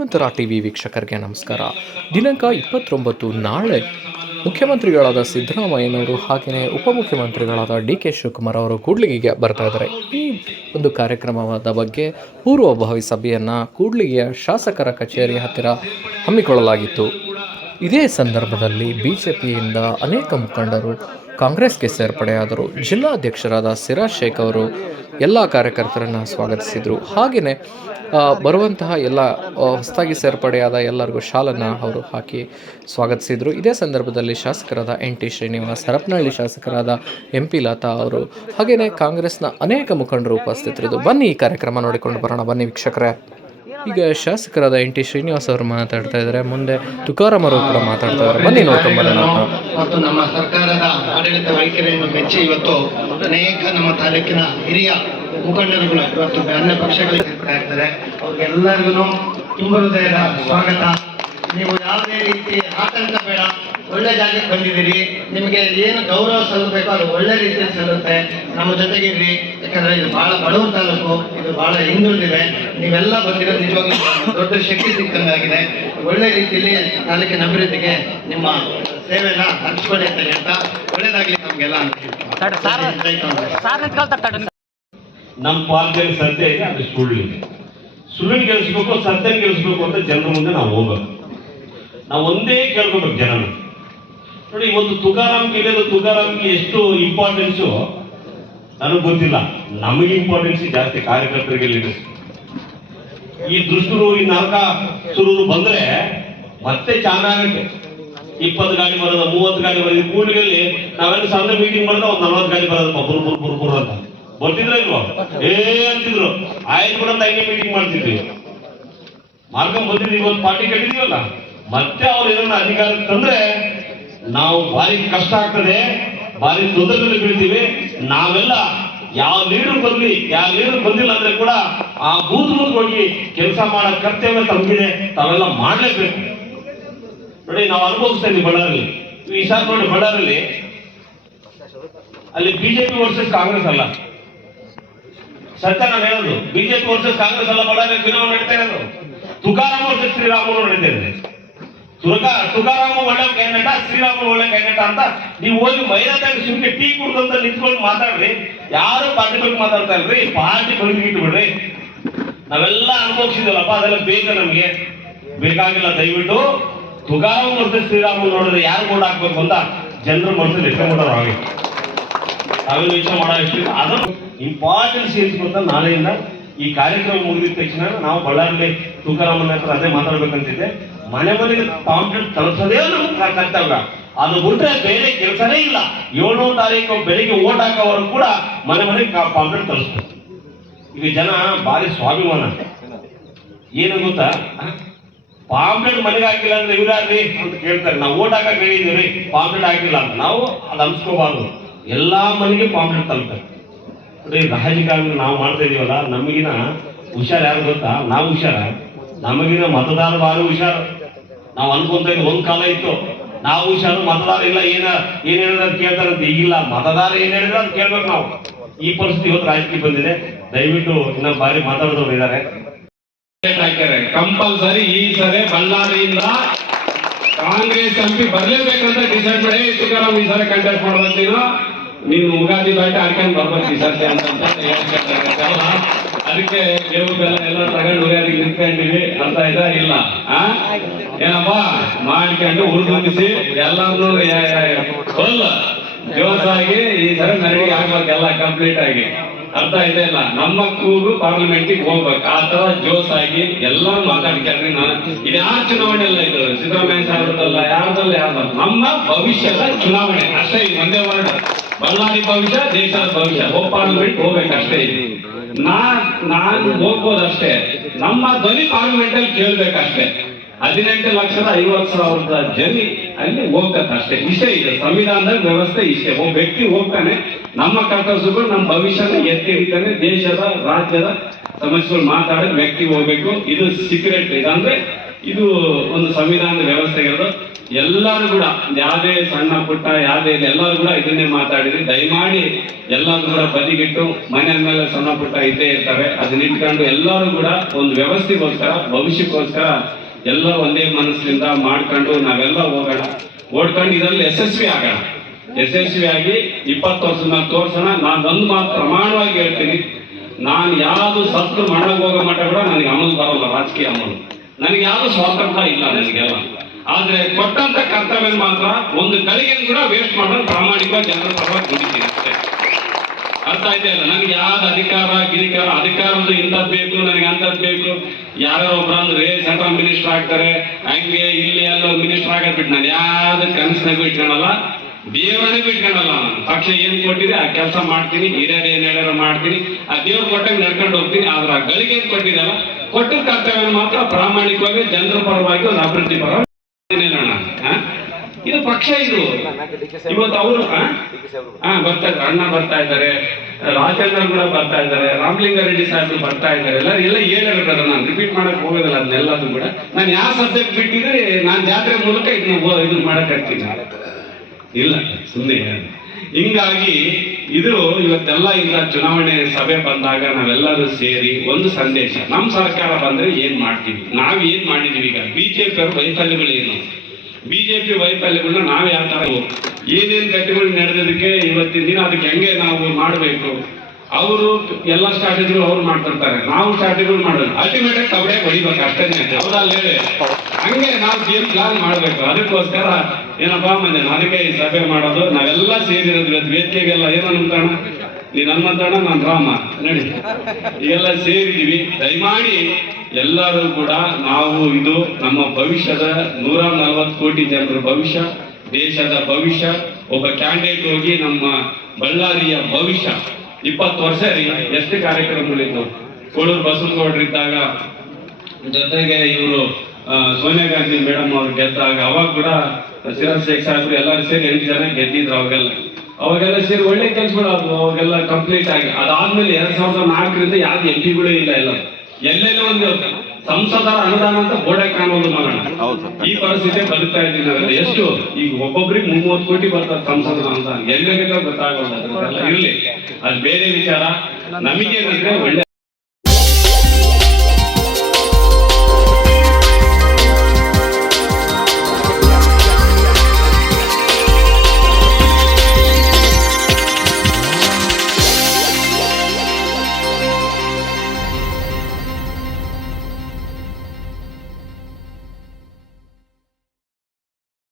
ಹನುಮಂತರ TV ವೀಕ್ಷಕರಿಗೆ ನಮಸ್ಕಾರ. ದಿನಾಂಕ ಇಪ್ಪತ್ತೊಂಬತ್ತು ನಾಳೆ ಮುಖ್ಯಮಂತ್ರಿಗಳಾದ ಸಿದ್ದರಾಮಯ್ಯನವರು ಹಾಗೆಯೇ ಉಪಮುಖ್ಯಮಂತ್ರಿಗಳಾದ ಡಿ ಕೆ ಶಿವಕುಮಾರ್ ಅವರು ಕೂಡ್ಲಿಗಿಗೆ ಬರ್ತಾ ಇದ್ದಾರೆ. ಈ ಒಂದು ಕಾರ್ಯಕ್ರಮದ ಬಗ್ಗೆ ಪೂರ್ವಭಾವಿ ಸಭೆಯನ್ನು ಕೂಡ್ಲಿಗೆಯ ಶಾಸಕರ ಕಚೇರಿ ಹತ್ತಿರ ಹಮ್ಮಿಕೊಳ್ಳಲಾಗಿತ್ತು. ಇದೇ ಸಂದರ್ಭದಲ್ಲಿ ಬಿಜೆಪಿಯಿಂದ ಅನೇಕ ಮುಖಂಡರು ಕಾಂಗ್ರೆಸ್ಗೆ ಸೇರ್ಪಡೆಯಾದರು ಜಿಲ್ಲಾಧ್ಯಕ್ಷರಾದ ಸಿರಾಜ್ ಶೇಖ್ ಅವರು ಎಲ್ಲ ಕಾರ್ಯಕರ್ತರನ್ನು ಸ್ವಾಗತಿಸಿದರು. ಹಾಗೆಯೇ ಬರುವಂತಹ ಎಲ್ಲ ಹೊಸದಾಗಿ ಸೇರ್ಪಡೆಯಾದ ಎಲ್ಲರಿಗೂ ಶಾಲನ್ನು ಅವರು ಹಾಕಿ ಸ್ವಾಗತಿಸಿದರು. ಇದೇ ಸಂದರ್ಭದಲ್ಲಿ ಶಾಸಕರಾದ ಎನ್ ಟಿ ಶ್ರೀನಿವಾಸ್, ಹರಪನಹಳ್ಳಿ ಶಾಸಕರಾದ ಎಂ ಪಿ ಲತಾ ಅವರು ಹಾಗೆಯೇ ಕಾಂಗ್ರೆಸ್ನ ಅನೇಕ ಮುಖಂಡರು ಉಪಸ್ಥಿತರಿದ್ದು. ಬನ್ನಿ ಈ ಕಾರ್ಯಕ್ರಮ ನೋಡಿಕೊಂಡು ಬರೋಣ. ಬನ್ನಿ ವೀಕ್ಷಕರೇ. ಈಗ ಶಾಸಕರಾದ ಎನ್ ಟಿ ಶ್ರೀನಿವಾಸ್ ಅವರು ಮಾತಾಡ್ತಾ ಇದ್ದಾರೆ. ಮುಂದೆ ತುಕಾರಾಮ್ ಅವರು ಕೂಡ ಮಾತಾಡ್ತಾ ಇದ್ದಾರೆ. ಬನ್ನಿ ನೋಡ್ಕೊಂಬರೋಣ ಮತ್ತು ನಮ್ಮ ಸರ್ಕಾರದ ಆಡಳಿತ ವೈಖರಿಯನ್ನು ಮೆಚ್ಚಿ ಇವತ್ತು ಅನೇಕ ನಮ್ಮ ತಾಲೂಕಿನ ಹಿರಿಯ ಮುಖಂಡರುಗಳು ಇವತ್ತು ಅನ್ಯ ಪಕ್ಷಗಳಿಗೆ ಇರ್ತಾರೆ ಅವ್ರಿಗೆಲ್ಲರಿಗೂ ತುಂಬ ಹೃದಯದ ಸ್ವಾಗತ. ನೀವು ಯಾವುದೇ ರೀತಿ ಆತಂಕ ಬೇಡ. ಒಳ್ಳೆ ಜಾಗಕ್ಕೆ ಬಂದಿದ್ದೀರಿ. ನಿಮಗೆ ಏನು ಗೌರವ ಸಲ್ಲಬೇಕೋ ಅದು ಒಳ್ಳೆ ರೀತಿಯಲ್ಲಿ ಸಲ್ಲುತ್ತೆ. ನಮ್ಮ ಜೊತೆಗಿರ್ರಿ. ಯಾಕಂದ್ರೆ ಇದು ಬಹಳ ಬಡವರ ತಾಲೂಕು ಇದು ಬಹಳ ಹಿಂದುಳಿದಿದೆ. ನೀವೆಲ್ಲ ಬಂದಿರೋದು ನಿಜವಾಗ್ಲೂ ದೊಡ್ಡ ಶಕ್ತಿ ಸಿಕ್ಕಂಗಾಗಿದೆ. ಒಳ್ಳೆ ರೀತಿಯಲ್ಲಿ ತಾಲೂಕಿನ ಅಭಿವೃದ್ಧಿಗೆ ನಿಮ್ಮ ಸೇವೆನ ಹಂಚ್ಕೊಳ್ಳಿ ಅಂತ ಹೇಳ್ತಾ ಒಳ್ಳೇದಾಗ್ಲಿ ನಮ್ಗೆಲ್ಲ. ನಮ್ಮ ಪಾರ್ಟಿಯಲ್ಲಿ ಸಂತೆ ಇದೆ ಅದು ಸುಳ್ಳು ಇದೆ. ಸುಳ್ಳು ಗೆಲ್ಸ್ಬೇಕು ಸತ್ಯ ಗೆಲ್ಸ್ಬೇಕು ಅಂತ ಜನರ ಮುಂದೆ ನಾವು ಹೋಗ್ಬೇಕು. ನಾವು ಒಂದೇ ಕೇಳ್ಕೊಬೇಕು ಜನನ. ನೋಡಿ ಇವತ್ತು ತುಕಾರಾಮ್ ಕೇಳಿದ್ರು ತುಕಾರಾಮ್ಗೆ ಎಷ್ಟು ಇಂಪಾರ್ಟೆನ್ಸು ನನಗೆ ಗೊತ್ತಿಲ್ಲ. ನಮಗೆ ಇಂಪಾರ್ಟೆನ್ಸ್ ಜಾಸ್ತಿ ಕಾರ್ಯಕರ್ತರಿಗೆ ಲೀಡರ್ಸ್ ಈ ದುಷ್ಟರು ಈ ನರಕ ಸುರೂರು ಬಂದ್ರೆ ಮತ್ತೆ ಚೆನ್ನಾಗುತ್ತೆ ಇಪ್ಪತ್ತು ಗಾಡಿ ಬರೋದು, ಮೂವತ್ತು ಗಾಡಿ ಬರೋದು ಕೂಡ್ಲಿಯಲ್ಲಿ ನಾವೆಲ್ಲ ಸಣ್ಣ ಮೀಟಿಂಗ್ ಮಾಡಿದ್ರೆ ಒಂದು ನಲ್ವತ್ತು ಗಾಡಿ ಬರೋದು ಬುರು ಬುರು ಬುರು ಬುರು ಅಂತ. ಬರ್ತಿದ್ರ ಇಲ್ವಾ? ಏ ಅಂತಿದ್ರು. ಆಯ್ತು ಕೂಡ ಹಂಗೆ ಮೀಟಿಂಗ್ ಮಾಡ್ತಿದ್ವಿ. ಮಾರ್ಗ ಬಂದಿದ್ವಿ ಇವತ್ತು ಪಾರ್ಟಿ ಕಟ್ಟಿದೀವಲ್ಲ ಮತ್ತೆ ಅವ್ರು ಏನನ್ನ ಅಧಿಕಾರಕ್ಕೆ ತಂದ್ರೆ ನಾವು ಭಾರಿ ಕಷ್ಟ ಆಗ್ತದೆ, ಭಾರಿ ತೊಂದರೆಯಲ್ಲಿ ಬೀಳ್ತೀವಿ. ನಾವೆಲ್ಲ ಯಾವ ಲೀಡರ್ ಬರ್ಲಿ ಯಾವ ಲೀಡರ್ ಬಂದಿಲ್ಲ ಅಂದ್ರೆ ಕೂಡ ಆ ಬೂತ್ ಬೂತ್ ಹೋಗಿ ಕೆಲಸ ಮಾಡೋ ಕರ್ತವ್ಯ ತಮಗಿದೆ, ತಾವೆಲ್ಲ ಮಾಡ್ಲೇಬೇಕು. ನೋಡಿ, ನಾವು ಅನುಭವಿಸ್ತಾ ಇದ್ದೀವಿ ಬಳ್ಳಾರಲ್ಲಿ ಈ ಸಾರಿ ನೋಡಿ ಬಳ್ಳಾರಲ್ಲಿ ಅಲ್ಲಿ ಬಿಜೆಪಿ ವರ್ಸಸ್ ಕಾಂಗ್ರೆಸ್ ಅಲ್ಲ. ಸತ್ಯ ನಾನು ಹೇಳೋದು, ಬಿಜೆಪಿ ವರ್ಸಸ್ ಕಾಂಗ್ರೆಸ್ ಅಲ್ಲ ಬಳ್ಳಾರಿ ಚುನಾವಣೆ ನಡೀತಾ ಇರೋದು. ತುಕಾರಾಮ್ ವರ್ಸಸ್ ಶ್ರೀರಾಮುಲು ನಡೀತಾ ಇದೆ. ತುರ್ಕಾ ತುಕಾರಾಮ ಒಳ್ಳೆ ಕ್ಯಾಂಡಿಡೇಟ ಶ್ರೀರಾಮುಲು ಒಳ್ಳೆ ಕ್ಯಾಂಡಿಡೇಟ ಅಂತ ನೀವು ಹೋಗಿ ಮೈದಾನದಾಗ ಸುಮ್ಮನೆ ಟೀ ಕುಡ್ದಂತ ನಿಂತ್ಕೊಂಡು ಮಾತಾಡ್ರಿ. ಯಾರು ಪಾರ್ಟಿ ಬಗ್ಗೆ ಮಾತಾಡ್ತಾ ಇಲ್ರಿ? ಪಾರ್ಟಿ ಬಗ್ಗೆ ಇಟ್ಬಿಡ್ರಿ. ನಾವೆಲ್ಲ ಅನುಭವಿಸಿದ್ವಲ್ಲಪ್ಪ, ಅದೆಲ್ಲ ಬೇಕು ನಮಗೆ? ಬೇಕಾಗಿಲ್ಲ. ದಯವಿಟ್ಟು ತುಕಾರಾಮ್ ಮತ್ತೆ ಶ್ರೀರಾಮುಲು ನೋಡಿದ್ರೆ ಯಾರು ಕೂಡ ಹಾಕ್ಬೇಕು ಅಂತ ಜನರು ಮನಸ್ಸಲ್ಲಿ ಇಷ್ಟ ಮಾಡೋರು ಹಾಗೆ. ನಾವೇನು ಯೋಚನೆ ಮಾಡೋ ಅಷ್ಟು. ಅದು ಇಂಪಾರ್ಟೆನ್ಸ್ ಇರಿಸ್ಕೊಂತ ನಾಳೆಯಿಂದ ಈ ಕಾರ್ಯಕ್ರಮ ಮುಗಿದ ತಕ್ಷಣ ನಾವು ಬಳ್ಳಾರಿ ತುಕಾರಾಮನ ಹತ್ರ ಅದೇ ಮಾತಾಡ್ಬೇಕಂತಿದ್ದೆ. ಮನೆ ಮನೆಗೆ ಪಾಂಪ್ಲೆಟ್ ತಲುಪಿಸೋದೇ ನಮ್ಮ ಕರ್ತವ್ಯ. ಅದು ಬಿಟ್ರೆ ಬೇರೆ ಕೆಲಸನೇ ಇಲ್ಲ. ಏಳನೇ ತಾರೀಕು ಬೆಳಿಗ್ಗೆ ಓಟ್ ಹಾಕೋವರು ಕೂಡ ಮನೆ ಮನೆಗೆ ಪಾಂಪ್ಲೆಟ್ ತಲುಪಿಸ್ತಾರೆ. ಈಗ ಜನ ಭಾರಿ ಸ್ವಾಭಿಮಾನ. ಏನು ಗೊತ್ತಾ? ಪಾಂಪ್ಲೆಟ್ ಮನೆಗೆ ಹಾಕಿಲ್ಲ ಅಂದ್ರೆ ಇವ್ರಾರ್ರಿ ಅಂತ ಕೇಳ್ತಾರೆ. ನಾವು ಓಟ್ ಹಾಕಕ್ ಹೇಳಿದೀವಿ ಪಾಂಪ್ಲೆಟ್ ಹಾಕಿಲ್ಲ ಅಂತ ನಾವು ಅದು ಅನ್ಸ್ಕೋಬಾರ್ದು ಎಲ್ಲಾ ಮನೆಗೆ ಪಾಂಪ್ಲೆಟ್ ತಲುಪ್ತಾರೆ. ರಾಜಕಾರಣ ನಾವು ಮಾಡ್ತಾ ಇದೀವಲ್ಲ, ನಮಗಿನ ಹುಷಾರ್ ಯಾರು ಗೊತ್ತಾ? ನಾವು ಹುಷಾರ. ನಮಗಿನ ಮತದಾರ ಬಾರು ಹುಷಾರ್. ನಾವು ಅನ್ಕೊಂತ ಒಂದ್ ಕಾಲ ಇತ್ತು. ನಾವು ಹುಷಾರು ಮತದಾರ ಇಲ್ಲ ಏನ ಏನ್ ಹೇಳಿದ್ರೆ ಅಂತ ಕೇಳ್ತಾರಂತೆ. ಈಗಿಲ್ಲ ಮತದಾರ ಏನ್ ಹೇಳಿದ್ರೆ ಅಂತ ಕೇಳ್ಬೇಕು ನಾವು. ಈ ಪರಿಸ್ಥಿತಿ ಇವತ್ತು ರಾಜಕೀಯ ಬಂದಿದೆ. ದಯವಿಟ್ಟು ಇನ್ನ ಬಾರಿ ಮಾತಾಡಿದವರು ಇದ್ದಾರೆ ಕಂಪಲ್ಸರಿ ಈ ಸರಿ ಬಳ್ಳಾರಿಯಿಂದ ಕಾಂಗ್ರೆಸ್ ಎಂಪಿ ಬರ್ಲೇಬೇಕಂತ ಡಿಸೈಡ್ ಮಾಡಿ "ಏ, ತುಕಾರಾಮ್ ಈ ಸರಿ ಕಂಟೆಸ್ಟ್ ಮಾಡೋದಂತೀನೋ ನೀನು ಉಗಾದಿ ಬ್ಯಾಟ ಹಾಕೊಂಡು ಬರ್ಬೇಕು ಈ ಸರ್ತಿ ಅಂತ. ಅದಕ್ಕೆ ಬೆಲ್ಲ ಎಲ್ಲ ತಗೊಂಡು ಉಗಾದಿಗೆ ನಿಂತ್ಕೊಂಡಿವಿ ಅಂತ ಇದ ಇಲ್ಲ. ಏನಪ್ಪ? ಮಾಡ್ಕೊಂಡು ಉಳಿದುಂಬಿಸಿ ಎಲ್ಲಾನು ಫುಲ್ ಆಗಿ ಈ ಸರಿ ಮೆರವಣಿಗೆ ಆಗ್ಬೇಕೆಲ್ಲ ಕಂಪ್ಲೀಟ್ ಆಗಿ. ಅರ್ಥ ಇದೆ ಇಲ್ಲ? ನಮ್ಮ ಕೂಗು ಪಾರ್ಲಿಮೆಂಟಿಗೆ ಹೋಗ್ಬೇಕು. ಆ ತರ ಜೋಸ್ ಆಗಿ ಎಲ್ಲರೂ ಮಾತಾಡ್ಕೊಂಡ್ರಿ ನಾನು ಇದು ಯಾರ ಚುನಾವಣೆ ಅಲ್ಲ ಇದು? ಸಿದ್ದರಾಮಯ್ಯ ಸಾಹೇಬ್ರದಲ್ಲ ಯಾರ್ದಲ್ಲ ಯಾರ್ದಲ್ಲ? ನಮ್ಮ ಭವಿಷ್ಯದ ಚುನಾವಣೆ. ಅಷ್ಟೇ ಒಂದೇ ವರ್ಡ್ ಬಳ್ಳಾರಿ ಭವಿಷ್ಯ, ದೇಶದ ಭವಿಷ್ಯ. ಹೋಗ್ ಪಾರ್ಲಿಮೆಂಟ್ ಹೋಗ್ಬೇಕಷ್ಟೇ. ನಾ, ನಾನು ಹೋಗ್ಬೋದಷ್ಟೇ ನಮ್ಮ ಧ್ವನಿ ಪಾರ್ಲಿಮೆಂಟ್ ಅಲ್ಲಿ ಕೇಳ್ಬೇಕಷ್ಟೇ. ಹದಿನೆಂಟು ಲಕ್ಷದ ಐವತ್ತು ಸಾವಿರದ ಜನ ಅಲ್ಲಿ ಹೋಗ್ತದೆ ಇಷ್ಟೇ ಇದೆ. ಸಂವಿಧಾನದ ವ್ಯವಸ್ಥೆ ಇಷ್ಟೇ. ಒಬ್ಬ ವ್ಯಕ್ತಿ ಹೋಗ್ತಾನೆ, ನಮ್ಮ ಕರ್ತವ್ಯಗಳು, ನಮ್ಮ ಭವಿಷ್ಯನ ಎತ್ತಿ ಹಿಡಿತಾನೆ, ದೇಶದ, ರಾಜ್ಯದ ಸಮಸ್ಯೆಗಳು ಮಾತಾಡೋ ವ್ಯಕ್ತಿ ಹೋಗ್ಬೇಕು. ಇದು ಸೀಕ್ರೆಟ್ ಇದಂದ್ರೆ ಇದು ಒಂದು ಸಂವಿಧಾನದ ವ್ಯವಸ್ಥೆ ಇರೋದು. ಎಲ್ಲರೂ ಕೂಡ ಯಾವುದೇ ಸಣ್ಣ ಪುಟ್ಟ ಯಾವುದೇ ಇಲ್ಲ, ಎಲ್ಲರೂ ಕೂಡ ಇದನ್ನೇ ಮಾತಾಡಿದ್ರಿ ದಯಮಾಡಿ ಎಲ್ಲರೂ ಕೂಡ ಬದಿಗಿಟ್ಟು ಮನೆ ಮೇಲೆ ಸಣ್ಣ ಪುಟ್ಟ ಇದ್ದೇ ಇರ್ತವೆ. ಅದನ್ನ ಇಟ್ಕೊಂಡು ಎಲ್ಲರೂ ಕೂಡ ಒಂದು ವ್ಯವಸ್ಥೆಗೋಸ್ಕರ ಭವಿಷ್ಯಕ್ಕೋಸ್ಕರ ಎಲ್ಲ ಒಂದೇ ಮನಸ್ಸಿನಿಂದ ಮಾಡ್ಕೊಂಡು ನಾವೆಲ್ಲ ಹೋಗೋಣ. ಓಡ್ಕೊಂಡು ಇದರಲ್ಲಿ ಯಶಸ್ವಿ ಆಗೋಣ. ಯಶಸ್ವಿಯಾಗಿ ಇಪ್ಪತ್ತು ವರ್ಷ ತೋರ್ಸೋಣ. ನಾನು ಒಂದು ಮಾತು ಪ್ರಮಾಣವಾಗಿ ಹೇಳ್ತೀನಿ. ನಾನು ಯಾವುದು ಸತ್ತು ಮಣ್ಣಗೆ ಹೋಗೋ ಮಟ್ಟ ಕೂಡ ನನಗೆ ಅಮಲು ಬರೋಲ್ಲ ರಾಜಕೀಯ ಅಮಲು. ನನಗೆ ಯಾವುದು ಸ್ವಾತಂತ್ರ್ಯ ಇಲ್ಲ ನನಗೆಲ್ಲ. ಆದ್ರೆ ಕೊಟ್ಟಂತ ಕರ್ತವ್ಯ ಮಾತ್ರ ಒಂದು ಗಳಿಗೆ ಕೂಡ ವೇಸ್ಟ್ ಮಾಡೋದು ಪ್ರಾಮಾಣಿಕವಾಗಿ ಜನರ ಪರವಾಗಿ ಅಷ್ಟೇ. ಅರ್ಥ ಆಯ್ತಾ ಇಲ್ಲ? ನನಗೆ ಯಾವ್ದು ಅಧಿಕಾರ, ಗಿರಿಕಾರ, ಅಧಿಕಾರದ್ದು ಇಂಥದ್ದು ಬೇಕು, ನನಗೆ ಅಂಥದ್ದು ಬೇಕು? ಯಾರೋ ಒಬ್ರು ಅಂದ್ರೆ ಸೆಂಟ್ರಲ್ ಮಿನಿಸ್ಟರ್ ಆಗ್ತಾರೆ. ಹಂಗೆ ಇಲ್ಲಿ ಅಲ್ಲೋ ಮಿನಿಸ್ಟರ್ ಆಗದ್ ಬಿಟ್ಟು ನಾನು ಯಾವ್ದು ಕನಸಿನಾಗೂ ಇಟ್ಕೊಳಲ್ಲ ದೇವರನ್ನೇ ಇಟ್ಕೊಳಲ್ಲ ನಾನು. ಪಕ್ಷ ಏನ್ ಕೊಟ್ಟಿದೆ, ಆ ಕೆಲಸ ಮಾಡ್ತೀನಿ, ಹಿರಿಯರು ಏನ್ ಹೇಳ್ಯಾರ ಮಾಡ್ತೀನಿ. ಆ ದೇವ್ರು ಕೊಟ್ಟಂಗೆ ನಡ್ಕೊಂಡು ಹೋಗ್ತೀನಿ, ಆದ್ರೆ ಆ ಗಳಿಗೆ ಏನ್ ಕೊಟ್ಟಿದೆಯಲ್ಲ ಕೊಟ್ಟ ಕರ್ತವ್ಯ ಮಾತ್ರ ಪ್ರಾಮಾಣಿಕವಾಗಿ ಜನರ ಪರವಾಗಿ ಒಂದು ಅಭಿವೃದ್ಧಿ ಪರ ಇದು ಪಕ್ಷ ಇದು. ಇವತ್ತು ಅವರು ಹಾ ಬರ್ತಾ ಇದ್ದಾರೆ. ಅಣ್ಣ ಬರ್ತಾ ಇದ್ದಾರೆ. ರಾಜೇಂದ್ರ ಕೂಡ ಬರ್ತಾ ಇದ್ದಾರೆ. ರಾಮಲಿಂಗಾರೆಡ್ಡಿ ಸಾಹೇಬ್ ಬರ್ತಾ ಇದ್ದಾರೆ. ಎಲ್ಲ ಎಲ್ಲ ಹೇಳಿರ್ತಾರೆ ನಾನು ರಿಪೀಟ್ ಮಾಡಕ್ ಹೋಗೋದಿಲ್ಲ ಅದನ್ನೆಲ್ಲದು ಕೂಡ. ನಾನು ಯಾವ ಸಬ್ಜೆಕ್ಟ್ ಬಿಟ್ಟಿದ್ರೆ ನಾನು ಜಾತ್ರೆ ಮೂಲಕ ಇದನ್ನ ಇದನ್ನ ಮಾಡಕ್ ಆಗ್ತೀನಿ. ಇಲ್ಲ ಸುಮ್ಮನೆ ಹಿಂಗಾಗಿ ಇದು ಇವತ್ತೆಲ್ಲ ಇಂಥ ಚುನಾವಣೆ ಸಭೆ ಬಂದಾಗ ನಾವೆಲ್ಲರೂ ಸೇರಿ ಒಂದು ಸಂದೇಶ ನಮ್ಮ ಸರ್ಕಾರ ಬಂದ್ರೆ ಏನ್ ಮಾಡ್ತೀವಿ? ನಾವ್ ಏನ್ ಮಾಡಿದೀವಿ ಈಗ? ಬಿಜೆಪಿ ಅವ್ರ ವೈಫಲ್ಯಗಳೇನು? ಬಿಜೆಪಿ ವೈಫಲ್ಯಗಳನ್ನ ನಾವ್ ಯಾವ ತರ ಏನೇನ್ ಘಟನೆಗಳು ನಡೆದಿದ್ದಕ್ಕೆ ಇವತ್ತಿನ ದಿನ ಅದಕ್ಕೆ ಹೆಂಗೆ ನಾವು ಮಾಡಬೇಕು? ಅವರು ಎಲ್ಲ ಸ್ಟ್ರಾಟಜಿಗಳು ಅವ್ರು ಮಾಡ್ತಿರ್ತಾರೆ. ನಾವು ಸ್ಟ್ರಾಟಜಿಗಳು ಮಾಡೋದು ಅಲ್ಟಿಮೇಟ್ ಕಬಡ್ಡಿ ಹೊಡಿಬೇಕು ಅಷ್ಟೇ ಹೌದಲ್ಲ ಹೇಳಿ ಹಂಗೆ ನಾವು ಗೇಮ್ ಪ್ಲಾನ್ ಮಾಡ್ಬೇಕು. ಅದಕ್ಕೋಸ್ಕರ ಏನಪ್ಪಾ ಮೊನ್ನೆ ನನಗೆ ಸಭೆ ಮಾಡೋದು, ನಾವೆಲ್ಲ ಸೇರಿರೋದು ಇವತ್ತು ವೇದಿಕೆಗೆಲ್ಲ ಏನಂತಾಣ ನೀ ನೀನ್ ಹನುಮಂತಣ್ಣ ನಾನು ರಾಮ. ನಡಿ. ಈಗೆಲ್ಲ ಸೇರಿದೀವಿ. ದಯಮಾಡಿ ಎಲ್ಲರೂ ಕೂಡ ನಾವು ಇದು ನಮ್ಮ ಭವಿಷ್ಯದ ನೂರ ನಲವತ್ತು ಕೋಟಿ ಜನರ ಭವಿಷ್ಯ, ದೇಶದ ಭವಿಷ್ಯ, ಒಬ್ಬ ಕ್ಯಾಂಡಿಡೇಟ್ ಹೋಗಿ ನಮ್ಮ ಬಳ್ಳಾರಿಯ ಭವಿಷ್ಯ. ಇಪ್ಪತ್ತು ವರ್ಷ ರೀ, ಎಷ್ಟು ಕಾರ್ಯಕ್ರಮಗಳಿತ್ತು ಕೋಳೂರು ಬಸವನಗೌಡರಿದ್ದಾಗ ಜೊತೆಗೆ ಇವರು ಸೋನಿಯಾ ಗಾಂಧಿ ಮೇಡಮ್ ಅವ್ರು ಗೆದ್ದಾಗ, ಅವಾಗ ಕೂಡ ಸಿರಾಜ್ ಶೇಖ್ ಸಾಹೇಬ್ರು ಎಲ್ಲರೂ ಸೇರಿ ಎಂಟು ಜನ ಗೆದ್ದಿದ್ರು ಅವಾಗೆಲ್ಲ. ಅವಾಗೆಲ್ಲ ಸೇರಿ ಒಳ್ಳೆ ಕೆಲಸಗಳು ಆದ್ವು ಅವಾಗೆಲ್ಲ ಕಂಪ್ಲೀಟ್ ಆಗಿ. ಅದಾದ್ಮೇಲೆ ಎರಡ್ ಸಾವಿರದ ನಾಲ್ಕರಿಂದ ಯಾವ್ದು ಎಂ ಪಿಗಳೇ ಇಲ್ಲ ಎಲ್ಲ. ಎಲ್ಲೆಲ್ಲ ಒಂದು ಸಂಸದರ ಅನುದಾನ ಅಂತ ಬೋರ್ಡ್ ಕಾಣೋದು ಮಗಣ ಈ ಪರಿಸ್ಥಿತಿ ಬದುಕ್ತಾ ಇದ್ದೀವಿ ಎಷ್ಟು? ಈಗ ಒಬ್ಬೊಬ್ರಿಗೆ ಮೂವತ್ತು ಕೋಟಿ ಬರ್ತಾರೆ ಸಂಸದರ ಅನುದಾನ. ಎಲ್ಲೆಲ್ಲ ಗೊತ್ತಾಗೋದು ಇರಲಿ ಇರ್ಲಿ. ಅದು ಬೇರೆ ವಿಚಾರ. ನಮಗೆ ಒಳ್ಳೆ